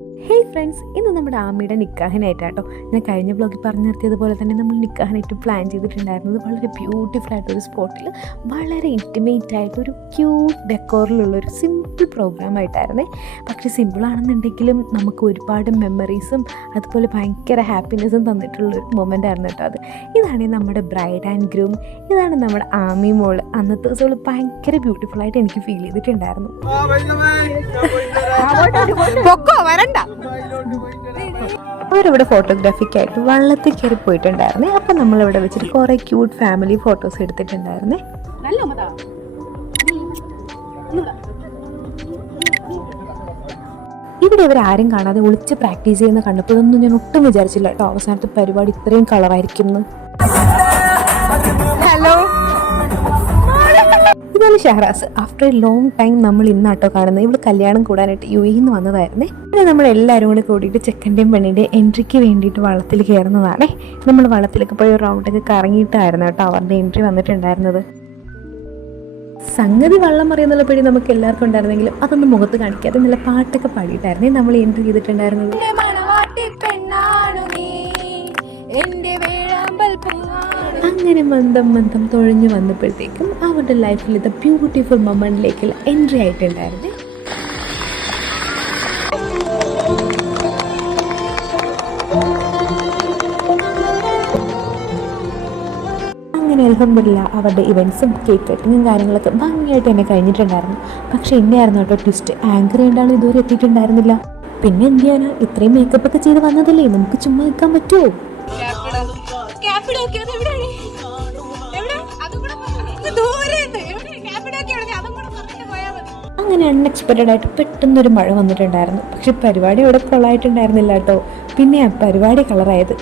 Hey friends, ഇന്ന് നമ്മുടെ ആമിയുടെ നിക്കാഹിനായിട്ടാട്ടോ. ഞാൻ കഴിഞ്ഞ ബ്ലോഗിൽ പറഞ്ഞു നിർത്തിയതുപോലെ തന്നെ നമ്മൾ നിക്കാഹിനായിട്ട് പ്ലാൻ ചെയ്തിട്ടുണ്ടായിരുന്നത് വളരെ ബ്യൂട്ടിഫുൾ ആയിട്ടൊരു സ്പോട്ടിൽ വളരെ ഇൻറ്റിമേറ്റ് ആയിട്ടൊരു ക്യൂട്ട് ഡെക്കോറിലുള്ളൊരു സിമ്പിൾ പ്രോഗ്രാം ആയിട്ടായിരുന്നേ. പക്ഷേ സിമ്പിളാണെന്നുണ്ടെങ്കിലും നമുക്ക് ഒരുപാട് മെമ്മറീസും അതുപോലെ ഭയങ്കര ഹാപ്പിനെസ്സും തന്നിട്ടുള്ളൊരു മൊമെൻ്റ് ആയിരുന്നു കേട്ടോ അത്. ഇതാണ് നമ്മുടെ ബ്രൈഡ് ആൻഡ് ഗ്രൂം, ഇതാണ് നമ്മുടെ ആമി മോള്. അന്നത്തെ ദിവസം ഭയങ്കര ബ്യൂട്ടിഫുൾ ആയിട്ട് എനിക്ക് ഫീൽ ചെയ്തിട്ടുണ്ടായിരുന്നു. അവരിവിടെ ഫോട്ടോഗ്രാഫിക്കായിട്ട് വള്ളത്തിൽ കയറി പോയിട്ടുണ്ടായിരുന്നേ. അപ്പം നമ്മളിവിടെ വെച്ചിട്ട് കുറേ ക്യൂട്ട് ഫാമിലി ഫോട്ടോസ് എടുത്തിട്ടുണ്ടായിരുന്നേ. ഇവിടെ ഇവരാരും കാണാതെ ഒളിച്ച് പ്രാക്ടീസ് ചെയ്യുന്ന കണ്ടപ്പോഴൊന്നും ഞാൻ ഒട്ടും വിചാരിച്ചില്ല കേട്ടോ അവസാനത്തെ പരിപാടി ഇത്രയും കളറായിരിക്കും. ഹലോ, ഇതാണ് ഷഹറാസ്. ആഫ്റ്റർ എ ലോങ് ടൈം നമ്മൾ ഇന്നാട്ടോ കാണുന്നത്. ഇവിടെ കല്യാണം കൂടാനായിട്ട് UAE നിന്ന് വന്നതായിരുന്നേ. പിന്നെ നമ്മളെല്ലാവരും കൂടെ കൂടിയിട്ട് ചെക്കൻ്റെയും പെണ്ണിൻ്റെയും എൻട്രിക്ക് വേണ്ടിയിട്ട് വള്ളത്തിൽ കയറുന്നതാണേ. നമ്മൾ വള്ളത്തിലൊക്കെ പോയി ഒരു റൗണ്ടൊക്കെ കറങ്ങിയിട്ടായിരുന്നു കേട്ടോ അവരുടെ എൻട്രി വന്നിട്ടുണ്ടായിരുന്നത്. സംഗതി വള്ളം അറിയുന്നുള്ള പേടി നമുക്ക് എല്ലാവർക്കും ഉണ്ടായിരുന്നെങ്കിലും അതൊന്നും മുഖത്ത് കാണിക്കാതെ നല്ല പാട്ടൊക്കെ പാടിയിട്ടായിരുന്നേ നമ്മൾ എൻട്രി ചെയ്തിട്ടുണ്ടായിരുന്നത്. അങ്ങനെ മന്ദം മന്ദം തൊഴിഞ്ഞു വന്നപ്പോഴത്തേക്കും അവരുടെ ലൈഫിൽ ഇത് ബ്യൂട്ടിഫുൾ മൊമെന്റിലേക്ക് എൻട്രി ആയിട്ടുണ്ടായിരുന്നു. അങ്ങനെ അൽഹംദുലില്ലാ അവരുടെ ഇവൻറ്റ്സും കേക്ക് കട്ടിങ്ങും കാര്യങ്ങളൊക്കെ ഭംഗിയായിട്ട് തന്നെ കഴിഞ്ഞിട്ടുണ്ടായിരുന്നു. പക്ഷെ എന്നെയായിരുന്നു കേട്ടോ ട്വിസ്റ്റ്. ആങ്കർ ചെയ്യേണ്ട ഇതുവരെ എത്തിയിട്ടുണ്ടായിരുന്നില്ല. പിന്നെ എന്ത് ചെയ്യാനാ, ഇത്രയും മേക്കപ്പ് ഒക്കെ ചെയ്ത് വന്നതല്ലേ, നമുക്ക് ചുമ്മാ നിൽക്കാൻ പറ്റുമോ? അങ്ങനെ അൺഎക്സ്പെക്റ്റഡ് ആയിട്ട് പെട്ടെന്നൊരു മഴ വന്നിട്ടുണ്ടായിരുന്നു. പക്ഷെ പരിപാടി ഇവിടെ കൊള്ളായിട്ടുണ്ടായിരുന്നില്ല കേട്ടോ. പിന്നെ ആ പരിപാടി കളറായത്